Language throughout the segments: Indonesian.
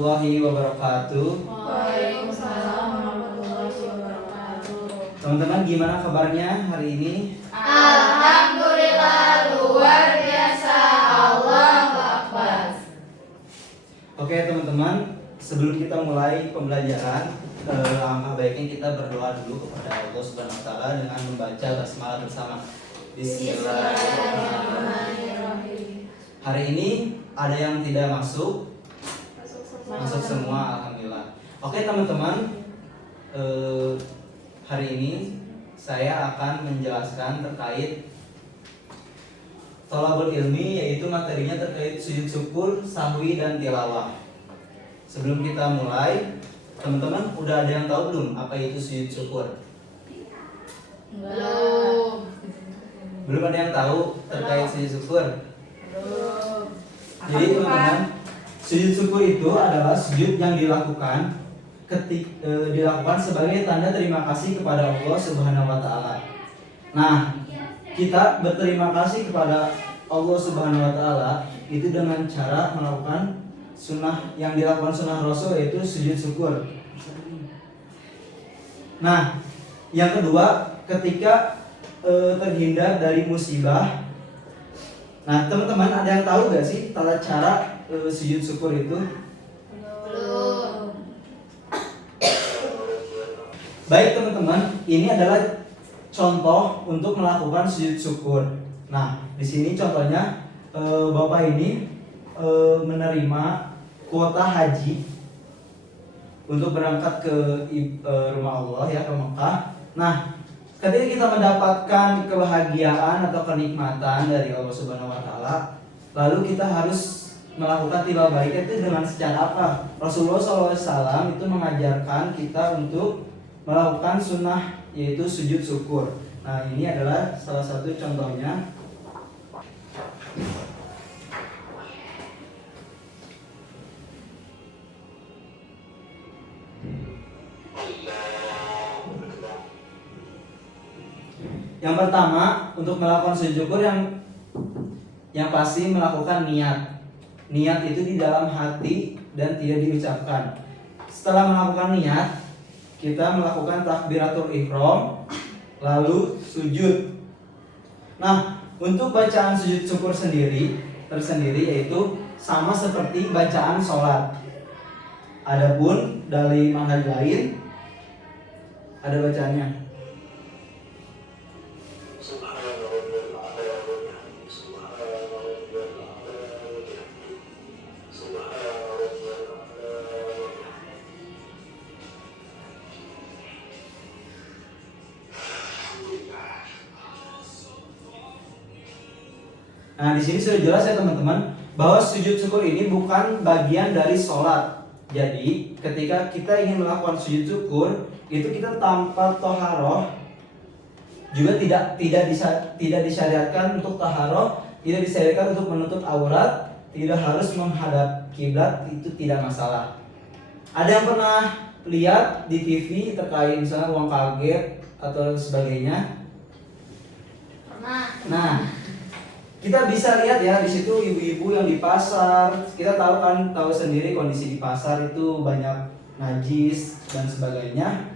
warahmatullahi wabarakatuh. Waalaikumsalam warahmatullahi wabarakatuh. Teman-teman, gimana kabarnya hari ini? Alhamdulillah, luar biasa. Allahu Akbar. Oke teman-teman, sebelum kita mulai pembelajaran, alangkah baiknya kita berdoa dulu kepada Allah Subhanahu Wa Taala dengan membaca basmalah bersama. Bismillahirrahmanirrahim. Hari ini ada yang tidak masuk? Masuk semua, alhamdulillah. Oke teman-teman, hari ini saya akan menjelaskan terkait thalabul ilmi, yaitu materinya terkait sujud syukur, sahwi, dan tilawah. Sebelum kita mulai, teman-teman udah ada yang tahu belum apa itu sujud syukur? Belum ada yang tahu terkait sujud syukur? Jadi teman-teman, sujud syukur itu adalah sujud yang dilakukan dilakukan sebagai tanda terima kasih kepada Allah Subhanahu Wa Taala. Nah, kita berterima kasih kepada Allah Subhanahu Wa Taala itu dengan cara melakukan sunnah yang dilakukan sunnah Rasul, yaitu sujud syukur. Nah, yang kedua, ketika terhindar dari musibah. Nah, teman-teman ada yang tahu gak sih tata cara sujud syukur itu? Belum. Baik teman-teman, ini adalah contoh untuk melakukan sujud syukur. Nah, di sini contohnya Bapak ini menerima kuota haji untuk berangkat ke rumah Allah, ya, ke Mekah. Nah, ketika kita mendapatkan kebahagiaan atau kenikmatan dari Allah Subhanahu Wa Taala, lalu kita harus melakukan tiba balik itu dengan secara apa? Rasulullah SAW itu mengajarkan kita untuk melakukan sunnah, yaitu sujud syukur. Nah, ini adalah salah satu contohnya. Yang pertama, untuk melakukan sujud syukur yang pasti melakukan niat. Niat itu di dalam hati dan tidak diucapkan. Setelah melakukan niat, kita melakukan takbiratul ihram, lalu sujud. Nah, untuk bacaan sujud syukur tersendiri yaitu sama seperti bacaan sholat. Adapun dari manhaj lain ada bacaannya. Nah, di sini sudah jelas ya teman-teman bahwa sujud syukur ini bukan bagian dari sholat. Jadi, ketika kita ingin melakukan sujud syukur, itu kita tanpa toharoh, juga tidak disyariatkan untuk taharoh, tidak disyariatkan untuk menutup aurat, tidak harus menghadap kiblat, itu tidak masalah. Ada yang pernah lihat di TV terkait misalnya uang kaget atau sebagainya? Pernah. Nah, kita bisa lihat ya di situ ibu-ibu yang di pasar. Kita tahu sendiri kondisi di pasar itu banyak najis dan sebagainya.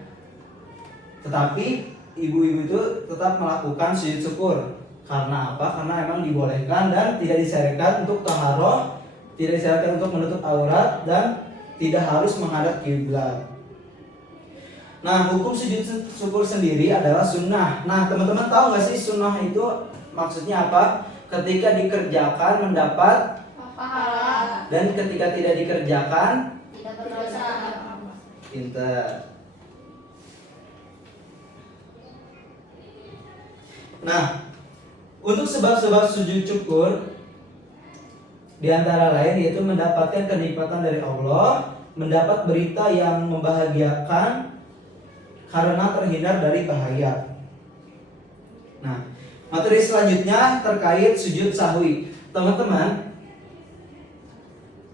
Tetapi ibu-ibu itu tetap melakukan sujud syukur. Karena apa? Karena emang dibolehkan dan tidak disyariatkan untuk taharoh, tidak disyariatkan untuk menutup aurat, dan tidak harus menghadap kiblat. Nah, hukum sujud syukur sendiri adalah sunnah. Nah, teman-teman tahu nggak sih sunnah itu maksudnya apa? Ketika dikerjakan mendapat Pahala. dan ketika tidak dikerjakan Tidak berdosa. pintar. Nah, untuk sebab-sebab sujud syukur di antara lain yaitu mendapatkan kenikmatan dari Allah, mendapat berita yang membahagiakan karena terhindar dari bahaya. Nah, materi selanjutnya terkait sujud sahwi. Teman-teman,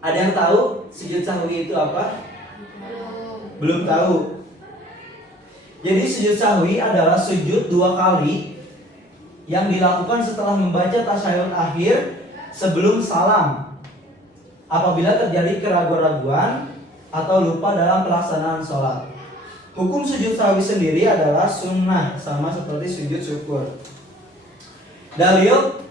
ada yang tahu sujud sahwi itu apa? Belum tahu. Jadi sujud sahwi adalah sujud 2 kali yang dilakukan setelah membaca tasyahud akhir sebelum salam. Apabila terjadi keraguan-raguan atau lupa dalam pelaksanaan sholat. Hukum sujud sahwi sendiri adalah sunnah, sama seperti sujud syukur. Dalil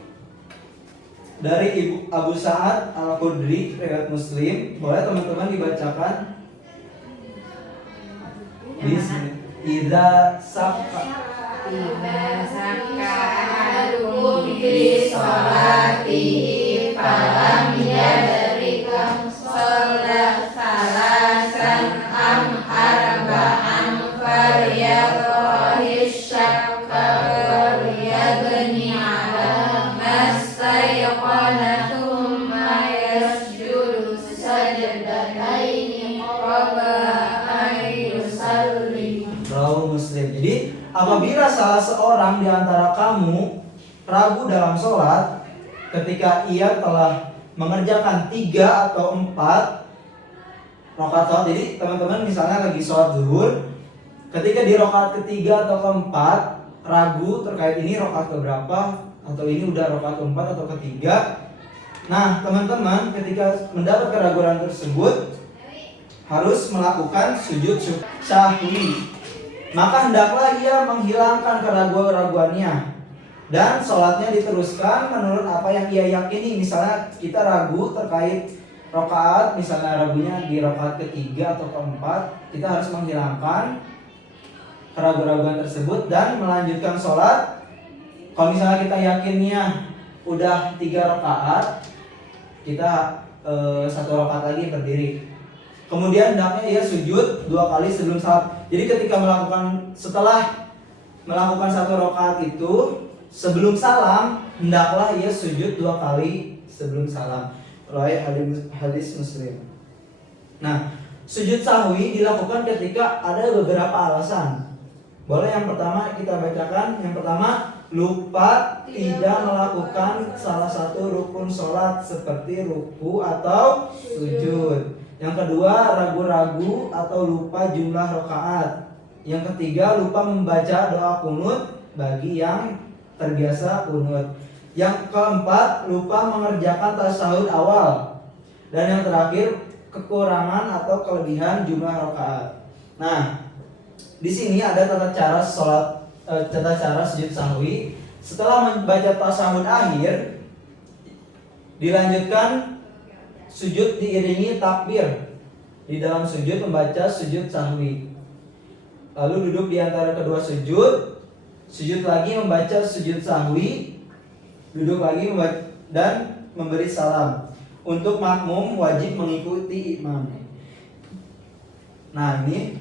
dari Ibu Abu Sa'ad Al-Khudri riwayat Muslim, boleh teman-teman dibacakan? Idza saffa ahadukum fi sholatihi falam yadri kam sholat salasan am arba'an falyaqrahi syakka walyabni ala mastayqana thumma yasjudu sajdataini qabla an yusalli. Rawahu Muslim. Jadi apabila salah seorang di antara kamu ragu dalam sholat ketika ia telah mengerjakan 3 atau 4 rakaat sholat. Jadi teman-teman misalnya lagi sholat zuhur, ketika di rakaat ketiga atau keempat ragu terkait ini rakaat keberapa atau ini udah rakaat keempat atau ketiga. Nah teman-teman ketika mendapat keraguan tersebut harus melakukan sujud sahwi. Maka hendaklah ia menghilangkan keraguan-keraguannya dan sholatnya diteruskan menurut apa yang ia yakini. Misalnya kita ragu terkait rakaat, misalnya ragunya di rakaat ketiga atau keempat, kita harus menghilangkan keraguan-keraguan tersebut dan melanjutkan sholat. Kalau misalnya kita yakinnya udah 3 rakaat, kita 1 rakaat lagi berdiri. Kemudian hendaknya ia sujud 2 kali sebelum salat. Jadi ketika setelah melakukan 1 rakaat itu sebelum salam, hendaklah ia sujud 2 kali sebelum salam. Riwayat hadis Muslim. Nah, sujud sahwi dilakukan ketika ada beberapa alasan. Boleh yang pertama kita bacakan. Yang pertama, lupa tidak melakukan salah satu rukun sholat seperti ruku atau sujud. Yang kedua, ragu-ragu atau lupa jumlah rakaat. Yang ketiga, lupa membaca doa kunut bagi yang terbiasa kunut. Yang keempat, lupa mengerjakan tasyahud awal. Dan yang terakhir, kekurangan atau kelebihan jumlah rakaat. Nah, di sini ada tata cara sujud sahwi. Setelah membaca tasyahud akhir, dilanjutkan sujud diiringi takbir. Di dalam sujud membaca sujud sahwi. Lalu duduk di antara kedua sujud. Sujud lagi membaca sujud sahwi. Duduk lagi dan memberi salam. Untuk makmum wajib mengikuti imam. Nah, ini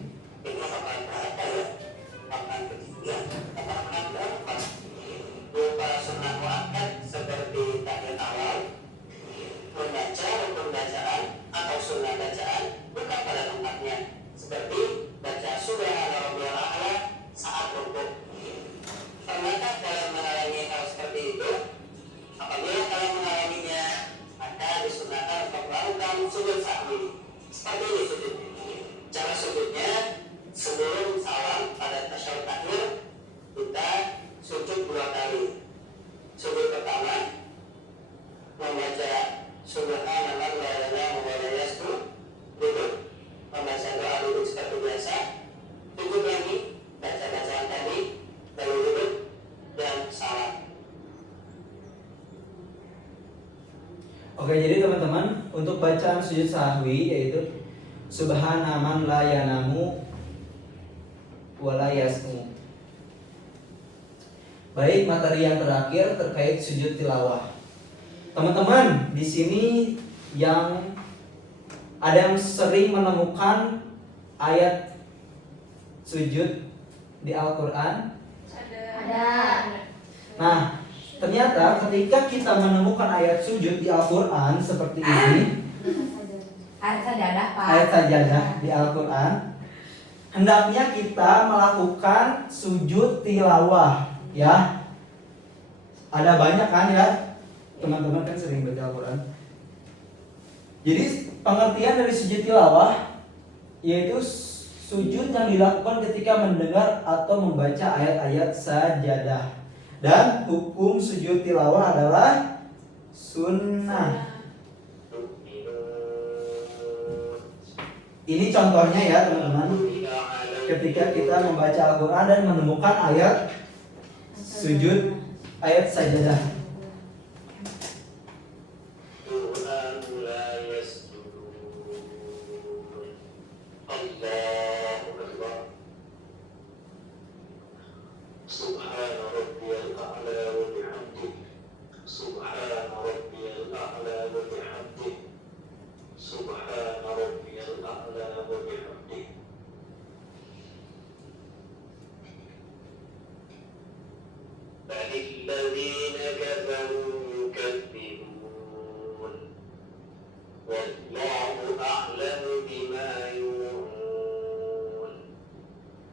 Oke, jadi teman-teman, untuk bacaan sujud sahwi yaitu Subhana man la yanamu wa la yasmu. Baik, materi yang terakhir terkait sujud tilawah. Teman-teman, di sini yang ada yang sering menemukan ayat sujud di Al-Qur'an? Ada. Nah, ternyata ketika kita menemukan ayat sujud di Al-Quran seperti ini, ayat sajadah di Al-Quran, hendaknya kita melakukan sujud tilawah, ya. Ada banyak kan ya, teman-teman kan sering baca Al-Quran. Jadi pengertian dari sujud tilawah yaitu sujud yang dilakukan ketika mendengar atau membaca ayat-ayat sajadah. Dan hukum sujud tilawah adalah sunnah. Ini contohnya ya teman-teman. Ketika kita membaca Al-Quran dan menemukan ayat sujud, ayat sajadah. الذين كفروا يكذبون والله أعلم بما يوعون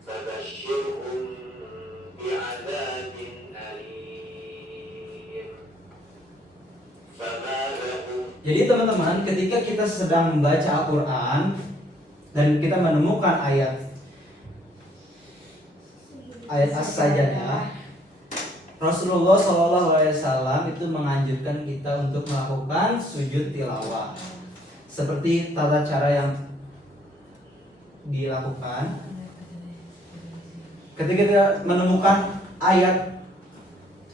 فبشرهم بعذاب أليم فما لهم. Jadi teman-teman, ketika kita sedang membaca Al-Quran dan kita menemukan ayat As-Sajdah, Rasulullah SAW itu menganjurkan kita untuk melakukan sujud tilawah. Seperti tata cara yang dilakukan ketika kita menemukan ayat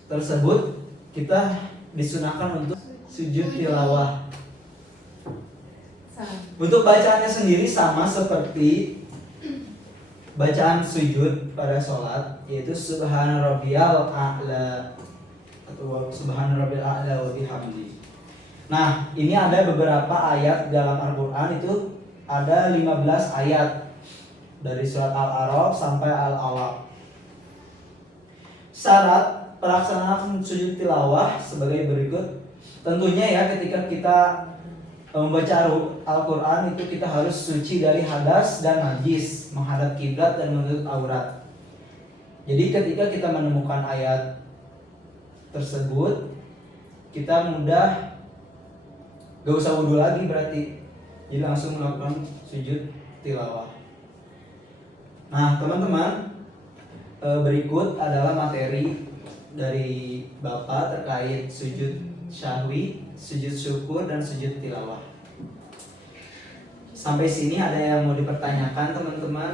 tersebut, kita disunahkan untuk sujud tilawah. Untuk bacaannya sendiri sama seperti bacaan sujud pada sholat, yaitu Subhana Rabbiyal A'la atau Subhana Rabbiyal A'la wa bihamdi. Nah, ini ada beberapa ayat dalam Al-Quran, itu ada 15 ayat dari surat Al-A'raf sampai Al-Alaq. Syarat pelaksanaan sujud tilawah sebagai berikut. Tentunya ya, ketika kita membaca Al-Quran itu kita harus suci dari hadas dan najis, menghadap kiblat dan menutup aurat. Jadi ketika kita menemukan ayat tersebut, kita mudah gak usah wudhu lagi berarti, jadi langsung melakukan sujud tilawah. Nah teman-teman, berikut adalah materi dari Bapak terkait sujud syahwi, sujud syukur, dan sujud tilawah. Sampai sini ada yang mau dipertanyakan teman-teman?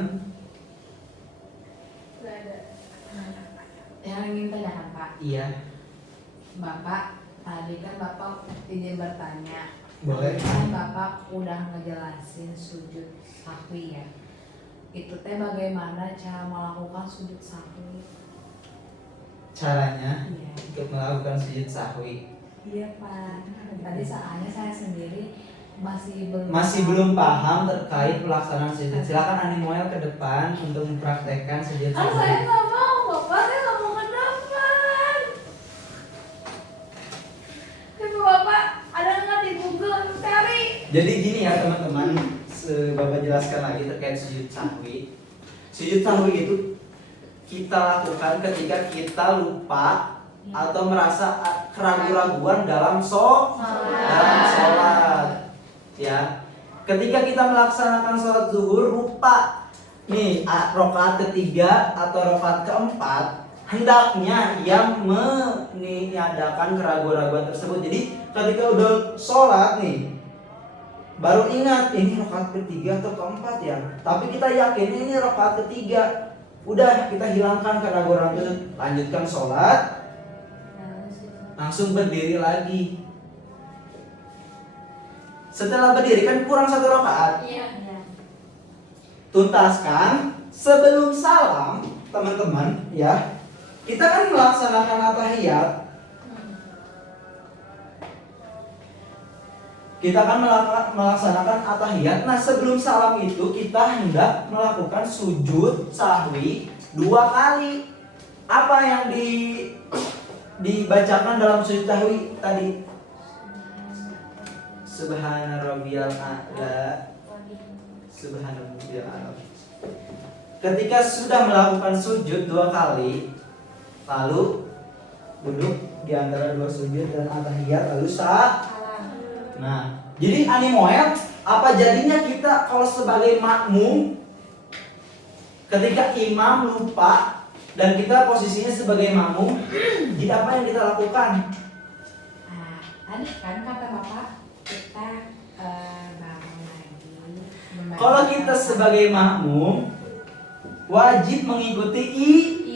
Yang ingin tanyakan Pak. Iya. Bapak tadi kan Bapak izin bertanya. Boleh. Kan Bapak udah ngejelasin sujud sahwi ya. Itu teh bagaimana cara melakukan sujud sahwi? Caranya Iya. untuk melakukan sujud sahwi. Iya Pak. Tadi soalnya saya sendiri masih belum paham terkait pelaksanaan sujud. Silakan Animoel ke depan untuk mempraktekkan sujud Ah, sahwi. saya nggak mau, Bapak, saya nggak mau ke depan. Coba Bapak, ada nggak di Google cari? Jadi gini ya teman-teman, Bapak jelaskan lagi terkait sujud sahwi. Sujud sahwi itu kita lakukan ketika kita lupa atau merasa keraguan-raguan dalam sholat. Ya, ketika kita melaksanakan sholat zuhur lupa nih rakaat ketiga atau rakaat keempat, hendaknya yang meniadakan keraguan-raguan tersebut. Jadi ketika udah sholat nih, baru ingat ini rakaat ketiga atau keempat ya, tapi kita yakin ini rakaat ketiga, udah kita hilangkan keraguan itu, lanjutkan sholat, langsung berdiri lagi. Setelah berdiri kan kurang 1 rakaat. Iya. Tuntaskan sebelum salam, teman-teman ya. Kita kan melaksanakan at-tahiyat. Kita akan melaksanakan at-tahiyat. Nah, sebelum salam itu kita hendak melakukan sujud sahwi 2 kali. Apa yang dibacakan dalam sujud sahwi tadi? Subhana rabbiyal a'la. Subhana rabbiyal a'la. Ketika sudah melakukan sujud 2 kali, lalu duduk di antara 2 sujud dan at-tahiyat, lalu Nah, jadi Animoel, apa jadinya kita kalau sebagai makmum ketika imam lupa dan kita posisinya sebagai makmum, jadi apa yang kita lakukan? Tadi kan kata Bapak kita bangun lagi Kalau kita sebagai makmum wajib mengikuti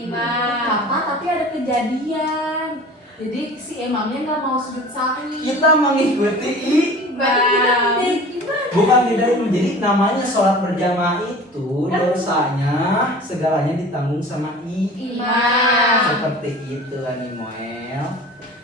Imam. Tapi ada kejadian. Jadi si imamnya nggak mau sujud sahwi. kita mengikuti Berarti kita tidak gimana? bukan tidak itu. Jadi namanya sholat berjamaah itu dosanya segalanya ditanggung sama Imam. seperti itu Animoel.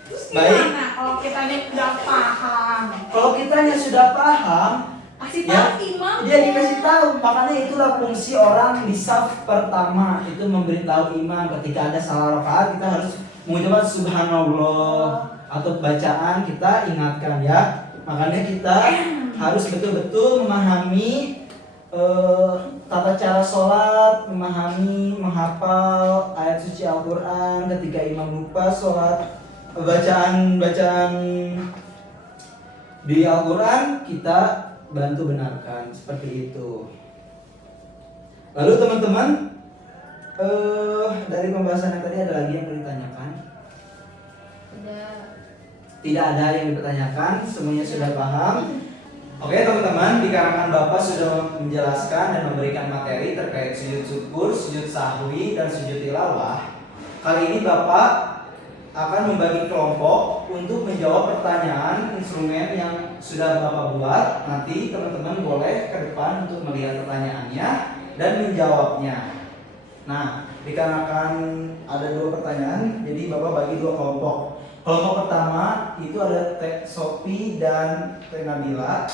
Terus Baik. gimana kalau kita udah paham? Kalau kitanya sudah paham, Kasih ya, tahu imam. dia dikasih tahu. Makanya itulah fungsi orang di saf pertama itu memberitahu imam ketika ada salah rakaat kita harus mengucapkan subhanallah atau bacaan kita ingatkan ya. Makanya kita harus betul-betul memahami tata cara sholat, memahami, menghafal ayat suci Al-Quran ketika imam lupa sholat, bacaan di Al-Quran kita bantu benarkan seperti itu. Lalu teman-teman, dari pembahasan yang tadi ada lagi yang mau ditanyakan? Tidak ada yang dipertanyakan, semuanya sudah paham. Oke teman-teman, dikarenakan Bapak sudah menjelaskan dan memberikan materi terkait sujud syukur, sujud sahwi, dan sujud tilawah. Kali ini Bapak akan membagi kelompok untuk menjawab pertanyaan instrumen yang sudah Bapak buat. Nanti teman-teman boleh ke depan untuk melihat pertanyaannya dan menjawabnya. Nah, dikarenakan ada 2 pertanyaan, jadi Bapak bagi 2 kelompok. Kelompok pertama itu ada Teh Sopi dan Teh Nabila.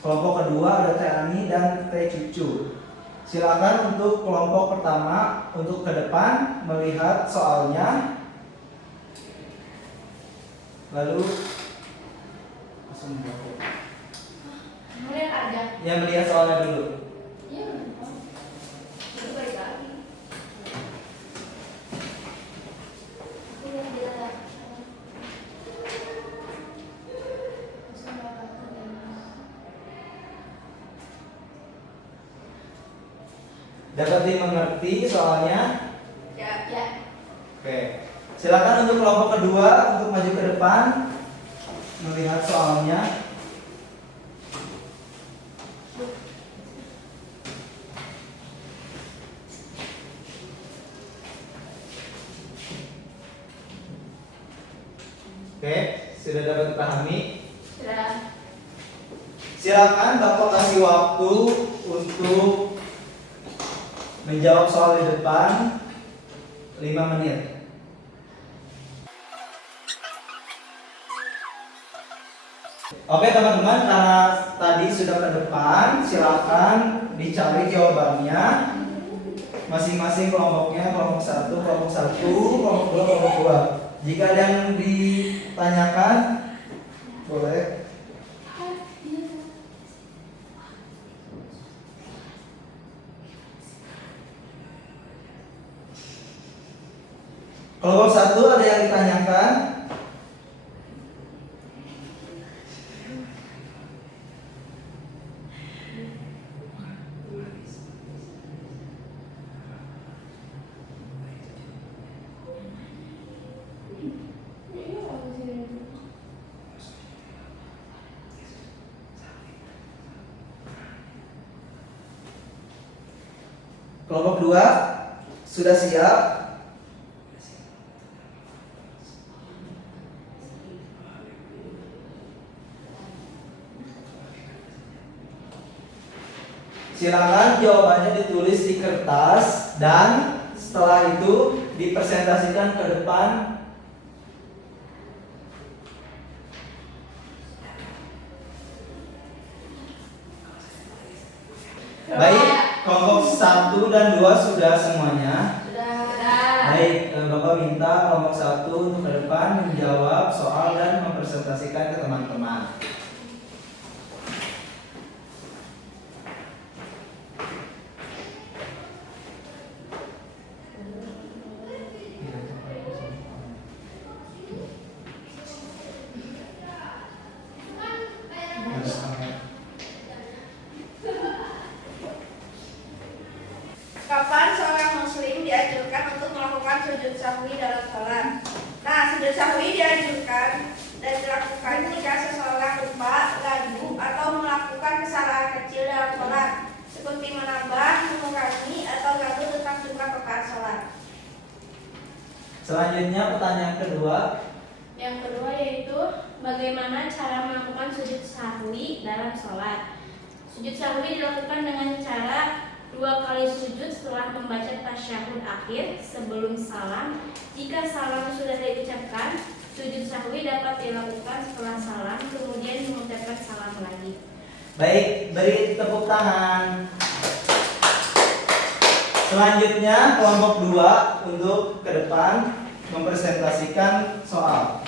Kelompok kedua ada Teh Ani dan Teh Cucu. Silakan untuk kelompok pertama untuk ke depan melihat soalnya. Lalu langsung jawab. Melihat aja. Ya melihat soalnya dulu. Iya. Itu balik lagi. Aku lihat dia. Dapat dimengerti soalnya? Ya. Oke. Silakan untuk kelompok kedua untuk maju ke depan melihat soalnya. Oke, sudah dapat dipahami? Sudah. Silakan Bapak kasih waktu untuk menjawab soal di depan 5 menit. Oke teman-teman, karena tadi sudah ke depan, silakan dicari jawabannya masing-masing kelompoknya, kelompok 1, kelompok 1, kelompok 2, kelompok 2. Jika ada yang ditanyakan, boleh. Kelompok 1 ada yang ditanyakan? Kelompok 2 sudah siap? Silakan jawabannya ditulis di kertas dan setelah itu dipresentasikan ke depan. Baik, kelompok 1 dan 2 sudah semuanya. Sudah. Baik, Bapak minta kelompok 1 untuk ke depan menjawab soal dan mempresentasikan ke teman-teman. Kapan seorang muslim dianjurkan untuk melakukan sujud sahwi dalam sholat? Nah, sujud sahwi dianjurkan dan dilakukan jika seseorang lupa, ragu, atau melakukan kesalahan kecil dalam sholat. Selanjutnya pertanyaan kedua. Yang kedua yaitu bagaimana cara melakukan sujud sahwi dalam sholat. Sujud sahwi dilakukan dengan cara 2 kali sujud setelah membaca tasyahud akhir sebelum salam. Jika salam sudah diucapkan, sujud sahwi dapat dilakukan setelah salam, kemudian mengucapkan salam lagi. Baik, beri tepuk tangan. Selanjutnya kelompok 2 untuk ke depan mempresentasikan soal.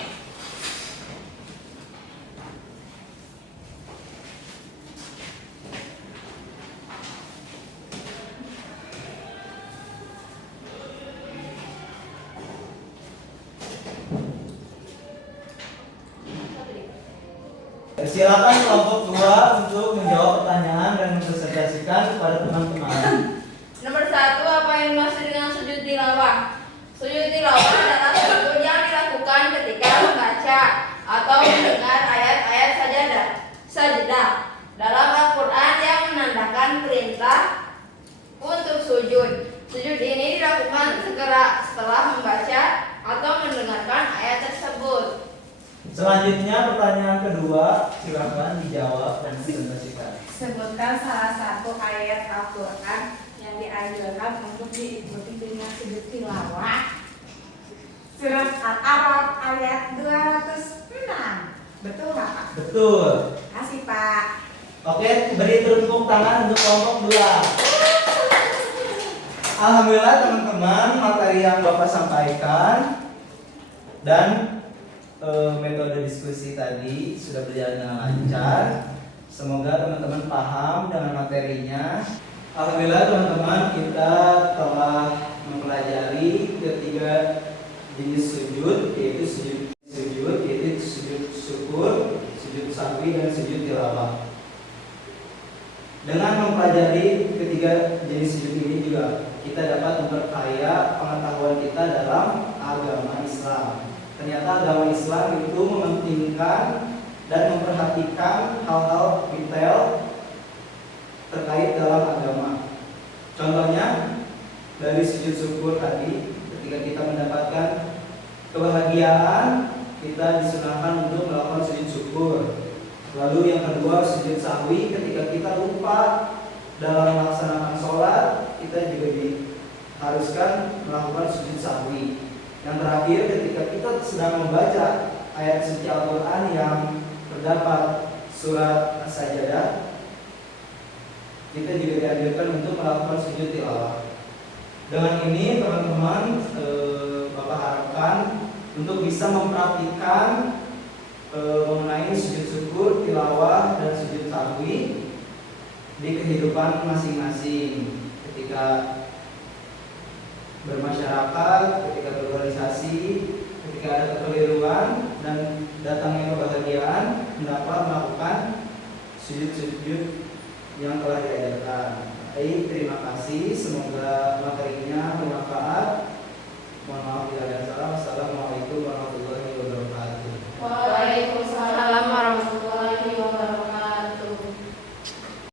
Silakan kelompok 2 untuk menjawab pertanyaan dan mempresentasikan kepada teman-teman. Nomor 1, apa yang dimaksud dengan sujud tilawah? Sujud tilawah adalah sujud yang dilakukan ketika membaca atau mendengar ayat-ayat sajadah dalam Al-Quran yang menandakan perintah untuk sujud. Sujud ini dilakukan segera setelah membaca atau mendengarkan ayat tersebut. Selanjutnya pertanyaan kedua, silakan dijawab dan presentasikan. Sebutkan salah satu ayat Al-Quran yang dianjurkan untuk diikuti dengan sujud tilawah. Surat Al-A'raf ayat 206. Betul nggak Pak? Betul. Kasih Pak. Oke, beri tepuk tangan untuk kelompok 2. Alhamdulillah teman-teman, materi yang Bapak sampaikan dan metode diskusi tadi sudah berjalan dengan lancar. Semoga teman-teman paham dengan materinya. Alhamdulillah teman-teman, kita telah mempelajari ketiga jenis sujud, yaitu sujud syukur, sujud sahwi, dan sujud tilawah. Dengan mempelajari ketiga jenis sujud ini juga kita dapat memperkaya pengetahuan kita dalam agama Islam. Ternyata agama Islam itu mementingkan dan memperhatikan hal-hal detail terkait dalam agama. Contohnya dari sujud syukur tadi, ketika kita mendapatkan kebahagiaan, kita disunahkan untuk melakukan sujud syukur. Lalu yang kedua, sujud sahwi, ketika kita lupa dalam melaksanakan sholat, kita juga diharuskan melakukan sujud sahwi. Yang terakhir, ketika kita sedang membaca ayat suci Al-Quran yang terdapat surat As-Sajdah, kita juga dianjurkan untuk melakukan sujud tilawah. Dengan ini teman-teman, Bapak harapkan untuk bisa mempraktikkan mengenai sujud syukur, tilawah, dan sujud sahwi di kehidupan masing-masing ketika bermasyarakat, ketika berorganisasi, ketika ada kekeliruan dan datangnya kebahagiaan, mendapat melakukan sujud-sujud yang telah diajarkan. Baik, terima kasih. Semoga materinya bermanfaat. Mohon maaf bila ada salah. Wassalamualaikum warahmatullahi wabarakatuh. Waalaikumsalam